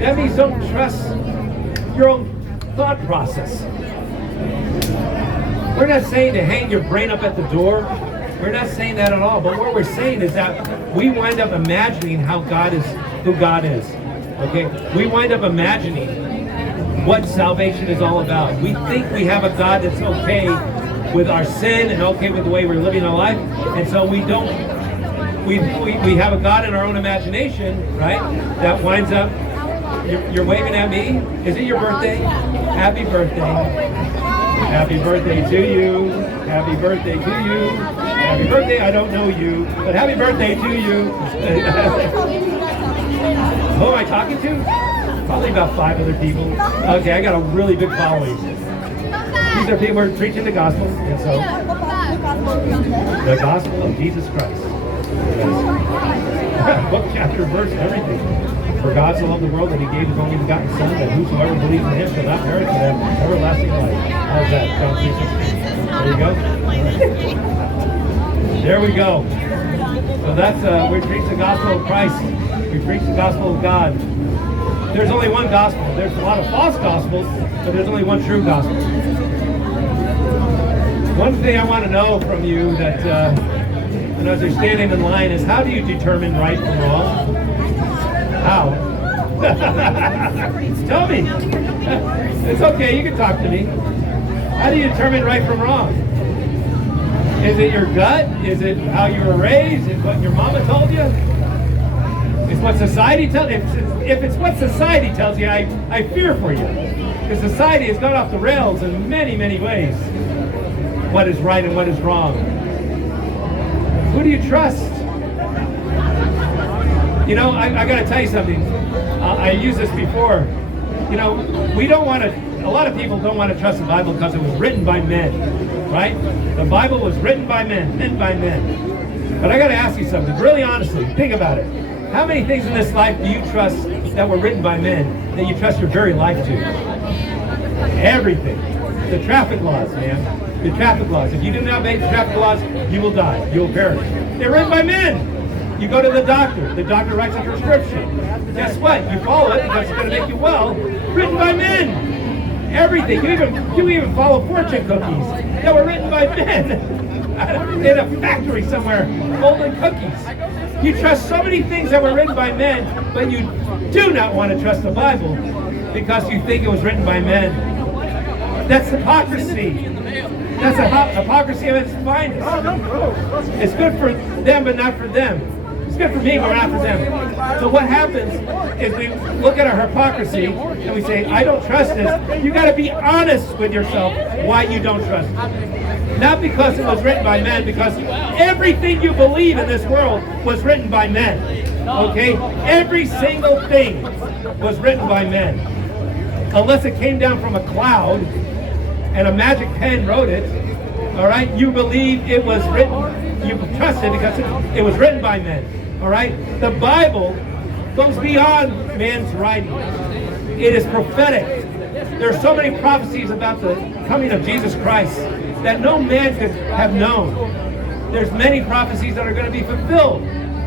That means don't trust your own thought process. We're not saying to hang your brain up at the door. We're not saying that at all. But what we're saying is that we wind up imagining who God is. Okay? We wind up imagining what salvation is all about. We think we have a God that's okay with our sin and okay with the way we're living our life, and so we don't. We have a God in our own imagination, right? That winds up. You're waving at me. Is it your birthday? Happy birthday! Happy birthday to you! Happy birthday to you! Happy birthday! I don't know you, but happy birthday to you! Who am I talking to? Probably about 5 other people. Okay, I got a really big following. These are people who are preaching the gospel, and so the gospel of Jesus Christ. Book, chapter, verse, everything. For God so loved the world that He gave His only begotten Son, that whosoever believes in Him shall not perish but have everlasting life. How's that? John 3:16. There we go. So that's we preach the gospel of Christ. We preach the gospel of God. There's only one gospel. There's a lot of false gospels, but there's only one true gospel. One thing I want to know from you that, as you're standing in line is, how do you determine right from wrong? How? Tell me. It's okay, you can talk to me. How do you determine right from wrong? Is it your gut? Is it how you were raised? Is it what your mama told you? It's what society tells you. If it's what society tells you, I fear for you. Because society has gone off the rails in many, many ways. What is right and what is wrong. Who do you trust? I got to tell you something. I used this before. We don't want to, a lot of people don't want to trust the Bible because it was written by men, right? The Bible was written by men by men. But I got to ask you something, really honestly, think about it. How many things in this life do you trust that were written by men that you trust your very life to? Everything. The traffic laws, man. The traffic laws. If you do not obey the traffic laws, you will die. You will perish. They're written by men. You go to the doctor. The doctor writes a prescription. Guess what? You follow it because it's going to make you well. Written by men. Everything. You even follow fortune cookies that were written by men in a factory somewhere, molding cookies. You trust so many things that were written by men, but you do not want to trust the Bible because you think it was written by men. That's hypocrisy. That's a hypocrisy of its finest. It's good for them, but not for them. It's good for me, but not for them. So what happens is we look at our hypocrisy and we say, I don't trust this. You got to be honest with yourself why you don't trust it. Not because it was written by men, because everything you believe in this world was written by men. Okay? Every single thing was written by men. Unless it came down from a cloud and a magic pen wrote it, all right? You believe it was written, you trust it because it was written by men, all right? The Bible goes beyond man's writing. It is prophetic. There are so many prophecies about the coming of Jesus Christ that no man could have known. There's many prophecies that are going to be fulfilled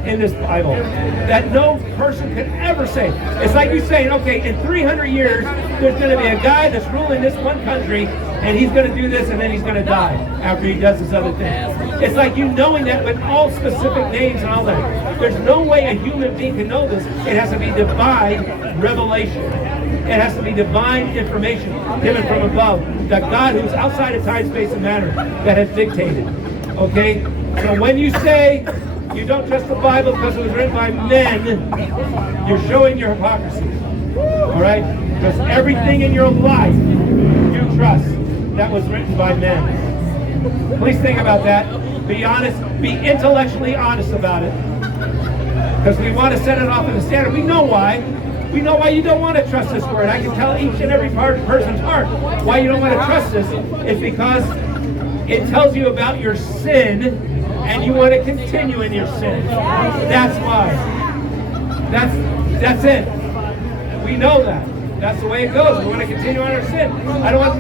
in this Bible that no person could ever say. It's like you saying, okay, in 300 years, there's going to be a guy that's ruling this one country, and he's going to do this, and then he's going to die after he does this other thing. It's like you knowing that with all specific names and all that. There's no way a human being can know this. It has to be divine revelation. It has to be divine information given from above. That God who's outside of time, space, and matter that has dictated. Okay? So when you say you don't trust the Bible because it was written by men, you're showing your hypocrisy. Alright? Because everything in your life you trust that was written by men. Please think about that. Be honest. Be intellectually honest about it. Because we want to set it off in the standard. We know why. We know why you don't want to trust this word. I can tell each and every person's heart why you don't want to trust this. It's because it tells you about your sin and you want to continue in your sin. That's why. That's it. We know that. That's the way it goes. We want to continue on our sin. I don't want